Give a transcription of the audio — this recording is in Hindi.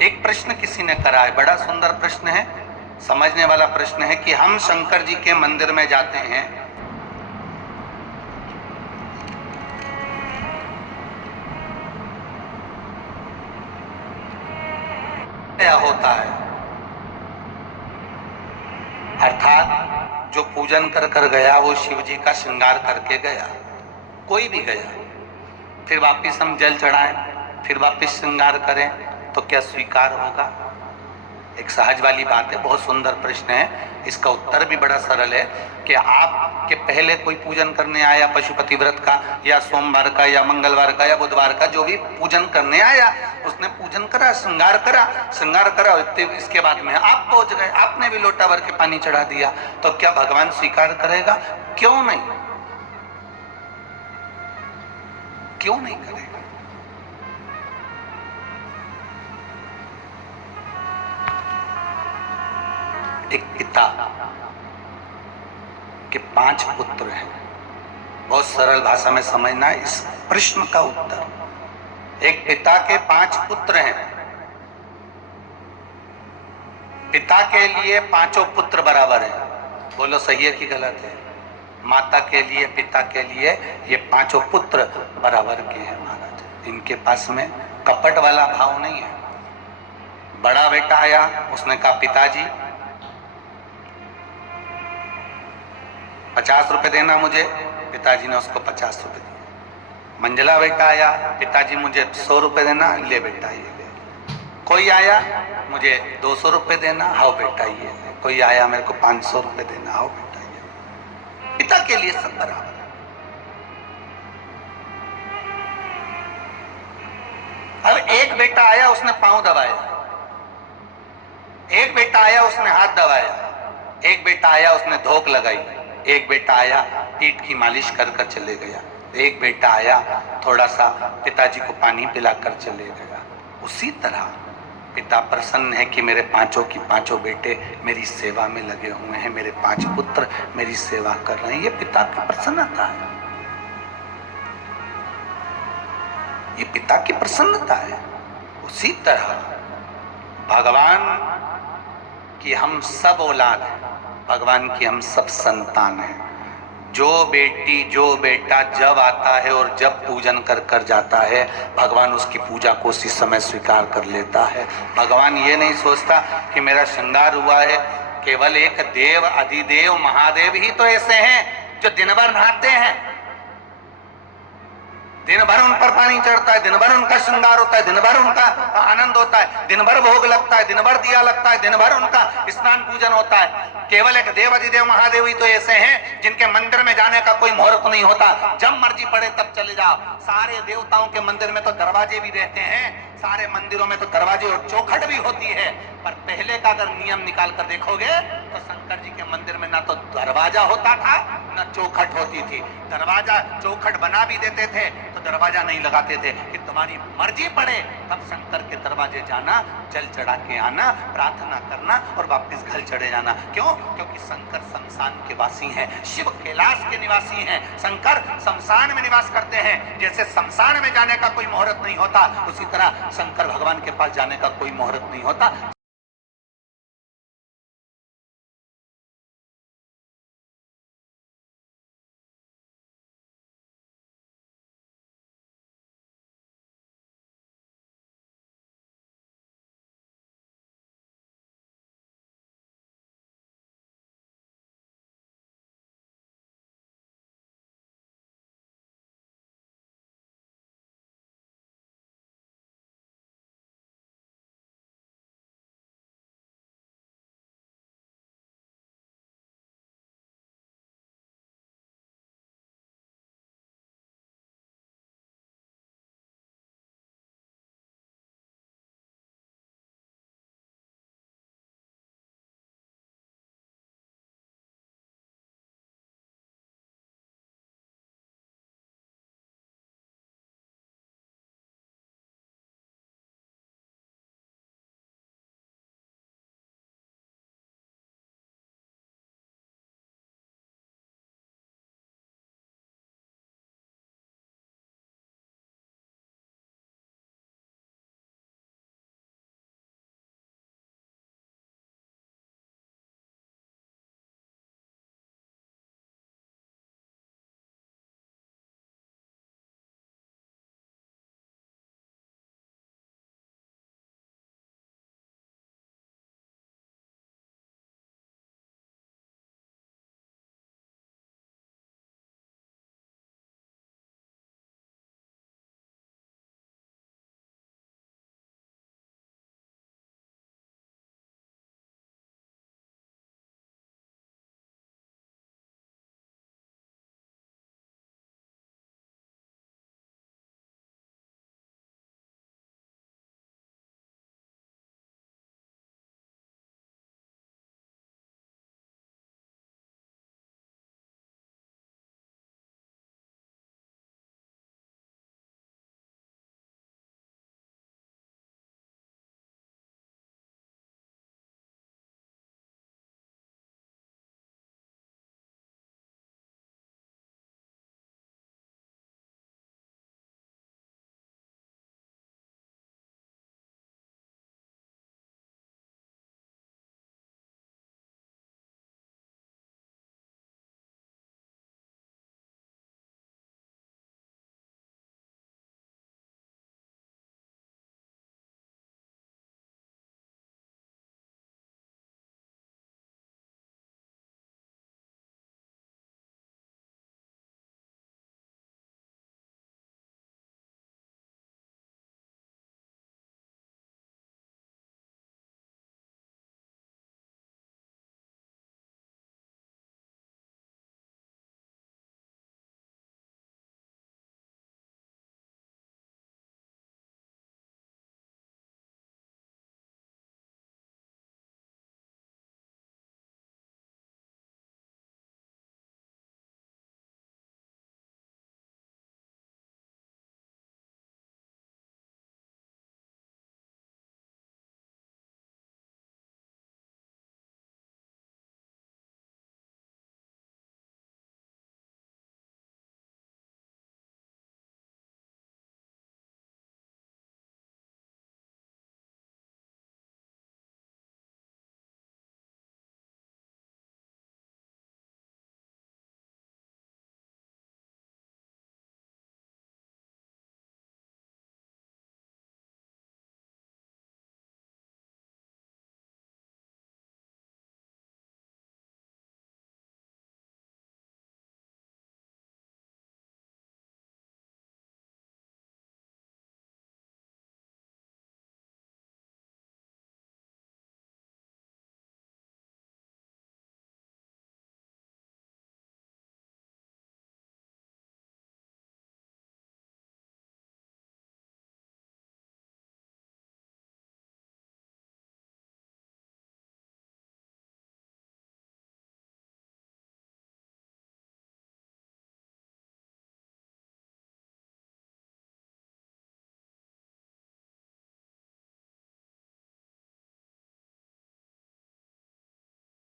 एक प्रश्न किसी ने करा है, बड़ा सुंदर प्रश्न है, समझने वाला प्रश्न है कि हम शंकर जी के मंदिर में जाते हैं, क्या होता है? अर्थात जो पूजन कर कर गया वो शिव जी का श्रृंगार करके गया, कोई भी गया, फिर वापिस हम जल चढ़ाएं, फिर वापिस श्रृंगार करें तो क्या स्वीकार होगा? एक सहज वाली बात है, बहुत सुंदर प्रश्न है। इसका उत्तर भी बड़ा सरल है कि आपके पहले कोई पूजन करने आया पशुपति व्रत का या सोमवार का या मंगलवार का या बुधवार का, जो भी पूजन करने आया उसने पूजन करा, श्रृंगार करा, इसके बाद में आप पहुंच गए, आपने भी लोटा भर के पानी चढ़ा दिया, तो क्या भगवान स्वीकार करेगा? क्यों नहीं, क्यों नहीं करेगा? एक पिता के 5 पुत्र हैं, बहुत सरल भाषा में समझना है इस प्रश्न का उत्तर। एक पिता के 5 पुत्र हैं, पिता के लिए 5 पुत्र बराबर हैं। बोलो सही है कि गलत है? माता के लिए, पिता के लिए ये 5 पुत्र बराबर के हैं महाराज। इनके पास में कपट वाला भाव नहीं है। बड़ा बेटा आया, उसने कहा पिताजी 50 रुपए देना मुझे, पिताजी ने उसको 50 रुपए दिए। मंझला बेटा आया, पिताजी मुझे 100 रुपए देना, ले बेटा ये ले। कोई आया, मुझे 200 रुपए देना, हाओ बेटा ये ले। कोई आया, मेरे को 500 रुपए देना, हाओ बेटा ये। पिता के लिए सब बराबर है। अब एक बेटा आया, उसने पांव दबाया, एक बेटा आया उसने हाथ दबाया, एक बेटा आया उसने धोक लगाई, एक बेटा आया पीठ की मालिश कर कर चले गया, एक बेटा आया थोड़ा सा पिताजी को पानी पिलाकर चले गया। उसी तरह पिता प्रसन्न है कि मेरे 5 की 5 बेटे मेरी सेवा में लगे हुए हैं, मेरे 5 पुत्र मेरी सेवा कर रहे हैं। ये पिता की प्रसन्नता है, ये पिता की प्रसन्नता है। उसी तरह भगवान की हम सब औलाद हैं, भगवान की हम सब संतान हैं। जो बेटी जो बेटा जब आता है और जब पूजन कर कर जाता है, भगवान उसकी पूजा को उसी समय स्वीकार कर लेता है। भगवान ये नहीं सोचता कि मेरा श्रृंगार हुआ है, केवल एक देव अधिदेव महादेव ही तो ऐसे हैं जो दिन भर नहाते हैं, दिन भर उन पर पानी चढ़ता है, दिन भर उनका श्रृंगार होता है, दिन भर उनका आनंद होता है, दिन भर भोग लगता है, दिन भर दिया लगता है, दिन भर उनका स्नान पूजन होता है। केवल एक देव अधिदेव महादेव ही तो ऐसे हैं जिनके मंदिर में जाने का कोई मुहूर्त नहीं होता, जब मर्जी पड़े तब चले जाओ। सारे देवताओं के मंदिर में तो दरवाजे भी रहते हैं, सारे मंदिरों में तो दरवाजे और चौखट भी होती है, पर पहले का अगर नियम निकाल कर देखोगे तो शंकर जी के मंदिर में ना तो दरवाजा होता था ना चौखट होती थी। दरवाजा चौखट बना भी देते थे तो दरवाजा नहीं लगाते थे कि तुम्हारी मर्जी पड़े तब शंकर के दरवाजे जाना, जल चढ़ा के आना, प्रार्थना करना और वापस घर चढ़े जाना। क्यों? क्योंकि शंकर शमशान के वासी हैं, शिव कैलाश के निवासी हैं। शंकर शमशान में निवास करते हैं। जैसे शमशान में जाने का कोई मुहूर्त नहीं होता, उसी तरह शंकर भगवान के पास जाने का कोई मुहूर्त नहीं होता।